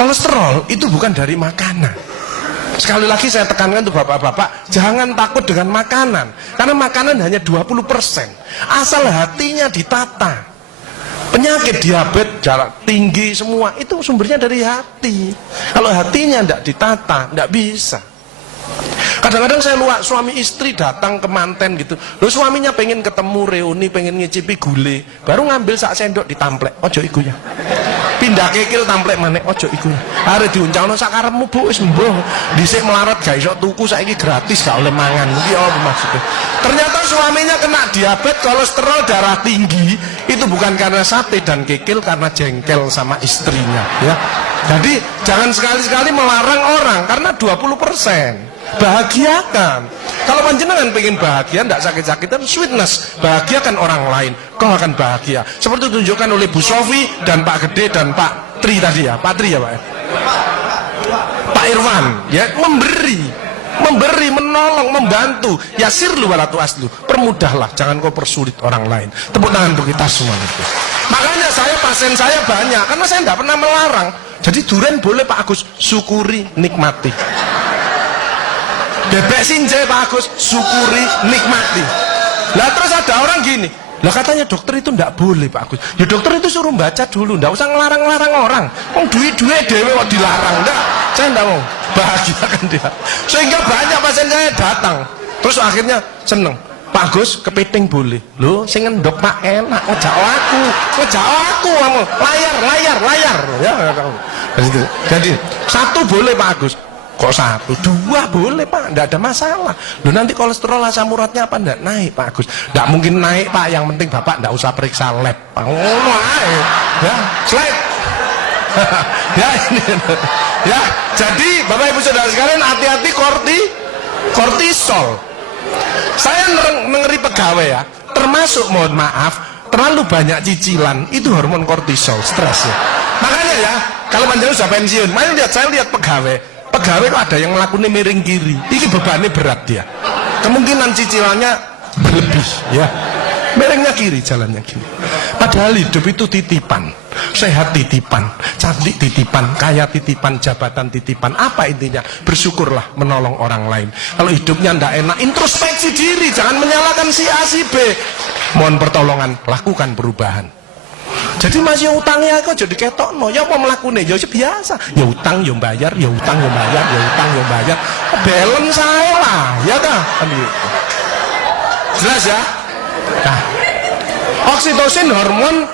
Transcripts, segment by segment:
Kolesterol itu bukan dari makanan. Sekali lagi saya tekankan tuh bapak-bapak, jangan takut dengan makanan, karena makanan hanya 20%. Asal hatinya ditata. Penyakit diabetes, darah tinggi semua itu sumbernya dari hati. Kalau hatinya tidak ditata, tidak bisa. Kadang-kadang saya lihat suami istri datang ke manten gitu, loh suaminya pengen ketemu reuni, pengen ngicipi gule, baru ngambil sak sendok ditamplek, ojo iku ya. Pindah kekil tamplek manek, ojo iku ya. Are diuncangno sak karepmu Bu, wis mbuh. Dhisik melarat gak iso tuku, saiki gratis gak oleh mangan. Iki apa maksudnya? Ternyata suaminya kena diabetes, kolesterol, darah tinggi, itu bukan karena sate dan kekil, karena jengkel sama istrinya ya. Jadi jangan sekali-sekali melarang orang karena 20%. Bahagiakan. Kalau panjenengan pengen bahagia, tidak sakit-sakitan, sweetness, bahagiakan orang lain, kau akan bahagia. Seperti ditunjukkan oleh Bu Sofi dan Pak Gede dan Pak Tri tadi ya, Pak Tri ya Pak ya? Pak Irwan ya, memberi, menolong, membantu. Yasirlu walatu aslu, permudahlah, jangan kau persulit orang lain. Tepuk tangan untuk kita semua itu. Makanya pasien saya banyak, karena saya tidak pernah melarang. Jadi durian boleh Pak Agus, syukuri, nikmati. Bebek sinjai Pak Agus, syukuri, nikmati. Lah terus ada orang gini, lah katanya dokter itu ndak boleh Pak Agus. Ya dokter itu suruh baca dulu, ndak usah ngelarang-larang orang. Duit-duit dewe kok dilarang, ndak. Saya ndak mau, bahagiakan dia. Sehingga banyak pasien saya datang, terus akhirnya seneng. Pak Agus, kepiting boleh. Loh, sing ngendok Pak enak, ngejak aku kamu. Layar. Ya, jadi satu boleh Pak Agus. Kok satu, dua boleh Pak, tidak ada masalah. Loh nanti kolesterol asam uratnya apa tidak naik Pak Agus? Tidak mungkin naik Pak, yang penting Bapak tidak usah periksa lab. Oh, ya, slide. Ya ini, ya. Jadi Bapak Ibu Saudara sekalian hati-hati kortisol. Saya ngeri pegawai ya, termasuk mohon maaf, terlalu banyak cicilan itu hormon kortisol, stres ya. Makanya ya, kalau panjenengan sudah pensiun, saya lihat pegawai kok ada yang melakukan miring kiri, ini bebannya berat dia, kemungkinan cicilannya berlebih ya, miringnya kiri, jalannya kiri. Padahal hidup itu titipan, sehat titipan, cantik titipan, kaya titipan, jabatan titipan. Apa intinya? Bersyukurlah, menolong orang lain. Kalau hidupnya ndak enak, introspeksi diri, jangan menyalahkan si A si B, mohon pertolongan, lakukan perubahan. Jadi masih utangnya kok jadi ketok no, ya apa melakukannya, ya biasa, ya utang ya bayar, ya utang ya bayar, ya utang ya bayar, balance saya lah, ya dah, jelas ya. Nah, oksitosin hormon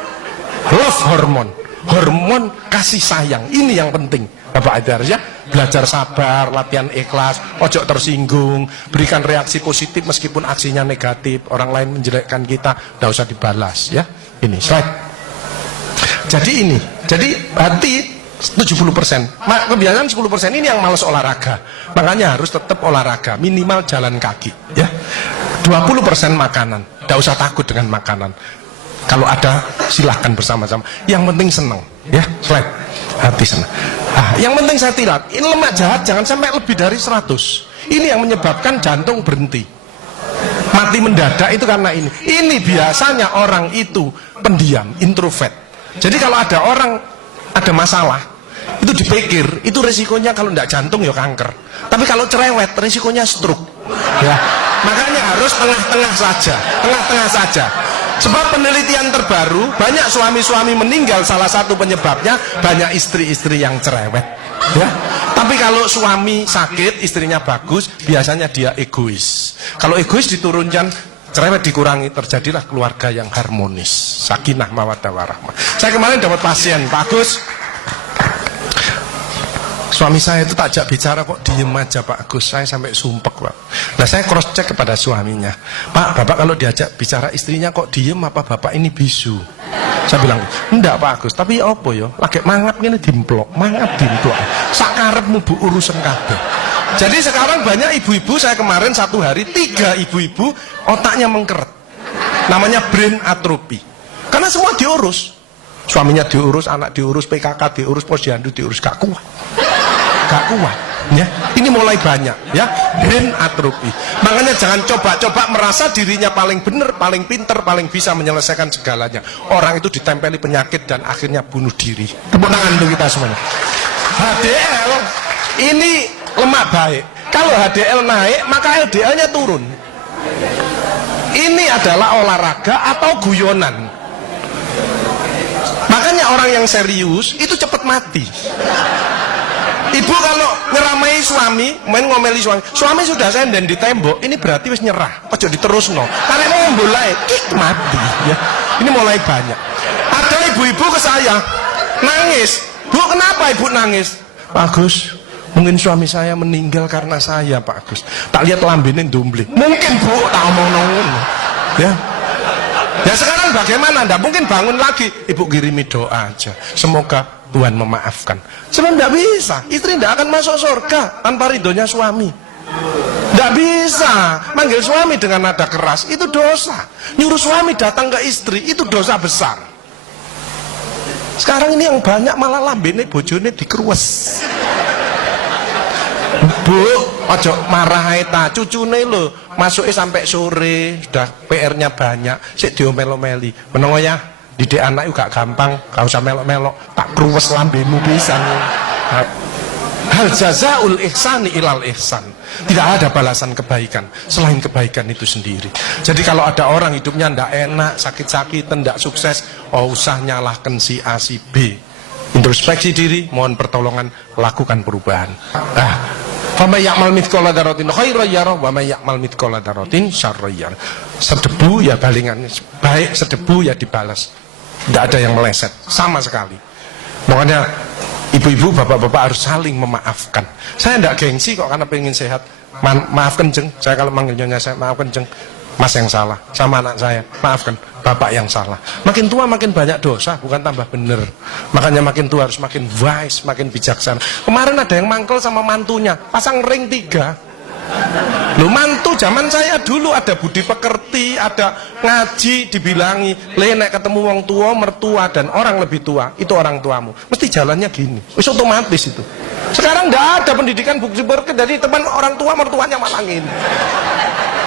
love hormon kasih sayang, ini yang penting. Bapak Adar ya, belajar sabar, latihan ikhlas, ojo tersinggung, berikan reaksi positif meskipun aksinya negatif, orang lain menjelekkan kita, tidak usah dibalas ya. Ini slide. Jadi hati 70%, kebiasaan 10% ini yang malas olahraga, makanya harus tetap olahraga, minimal jalan kaki ya. 20% makanan, tidak usah takut dengan makanan, kalau ada silahkan bersama-sama, yang penting senang ya. Slide, hati senang. Yang penting saya tirat, ini lemak jahat jangan sampai lebih dari 100, ini yang menyebabkan jantung berhenti, mati mendadak itu karena ini biasanya orang itu pendiam, introvert. Jadi kalau ada orang ada masalah, itu dipikir, itu resikonya kalau tidak jantung ya kanker. Tapi kalau cerewet, resikonya stroke. Ya, makanya harus tengah-tengah saja. Sebab penelitian terbaru, banyak suami-suami meninggal, salah satu penyebabnya banyak istri-istri yang cerewet. Ya, tapi kalau suami sakit, istrinya bagus, biasanya dia egois. Kalau egois diturunkan, cerewet dikurangi, terjadilah keluarga yang harmonis, sakinah mawaddah warahmah. Saya kemarin dapat pasien, Pak Agus, suami saya itu tak ajak bicara kok diem aja Pak Agus, saya sampai sumpek Pak. Nah saya cross check kepada suaminya, Pak, Bapak kalau diajak bicara istrinya kok diem, apa Bapak ini bisu? Saya bilang, enggak Pak Agus, tapi apa ya, lagi mangap ini dimplok, sakarepmu bu urusan kabeh. Jadi sekarang banyak ibu-ibu, saya kemarin satu hari 3 ibu-ibu otaknya mengkeret, namanya brain atrophy, karena semua diurus, suaminya diurus, anak diurus, PKK diurus, posyandu diurus, gak kuat ya. Ini mulai banyak ya, brain atrophy. Makanya jangan coba-coba merasa dirinya paling benar, paling pinter, paling bisa menyelesaikan segalanya. Orang itu ditempeli penyakit dan akhirnya bunuh diri. Tepuk tangan untuk kita semuanya. HDL ini lemak baik. Kalau HDL naik, maka LDL-nya turun. Ini adalah olahraga atau guyonan. Makanya orang yang serius itu cepat mati. Ibu kalau ngeramai suami, main ngomeli suami sudah senden di tembok, ini berarti wis nyerah. Ojo diterusno. Karena mau mulai mati ya. Ini mulai banyak. Ada ibu-ibu ke saya nangis. Bu, kenapa ibu nangis? Pak Agus, mungkin suami saya meninggal karena saya, Pak Agus. Tak lihat lambene ndumbling. Mungkin Bu, tak omong-omong. Ya. Ya sekarang bagaimana? Nggak mungkin bangun lagi. Ibu kirimi doa aja. Semoga Tuhan memaafkan. Sebab tidak bisa. Istri tidak akan masuk surga tanpa ridhonya suami. Tidak bisa. Manggil suami dengan nada keras itu dosa. Nyuruh suami datang ke istri itu dosa besar. Sekarang ini yang banyak malah lambene bojone dikeruwes. Bu, ojo marah eta, cucune lho, masuknya sampai sore, sudah PR-nya banyak, sik diomel-omeli. Menengo ya, didik anak juga gampang, gak usah melok-melok, tak kruwes lambemu pisan. Hal jazaul ihsani ilal ihsan. Tidak ada balasan kebaikan selain kebaikan itu sendiri. Jadi kalau ada orang hidupnya ndak enak, sakit-sakitan, ndak sukses, oh usah nyalahkan si A si B. Introspeksi diri, mohon pertolongan, lakukan perubahan. Fama ya'mal mithqala dzarratin khairan yarah wa may ya'mal mithqala dzarratin syarran yarah. Sedebu ya balingannya baik, sedebu ya dibalas. Tidak ada yang meleset sama sekali. Makanya ibu-ibu, bapak-bapak harus saling memaafkan. Saya tidak gengsi kok karena pengen sehat. Maaf kenceng, saya kalau manggil nyonya saya maaf kenceng. Mas yang salah, sama anak saya, maafkan, bapak yang salah. Makin tua makin banyak dosa, bukan tambah bener. Makanya makin tua harus makin wise, makin bijaksana. Kemarin ada yang mangkel sama mantunya, pasang ring 3. Loh, mantu zaman saya dulu ada budi pekerti, ada ngaji, dibilangi, nek ketemu wong tua, mertua dan orang lebih tua, itu orang tuamu. Mesti jalannya gini, wis otomatis itu. Sekarang enggak ada pendidikan budi pekerti, jadi teman orang tua mertuanya malah gini.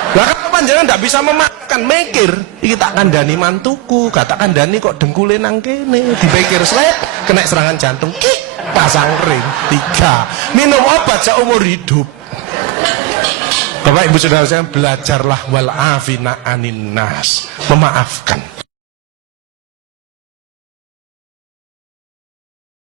Lah kan panjenengan ndak bisa memakan, mikir, iki tak kandhani mantuku, gak tak kandhani kok dengkule nang kene, dipikir slep, kena serangan jantung, pasang ring 3. Minum obat seumur hidup. Bapak Ibu Saudara saya, belajarlah wal afina anin nas, memaafkan.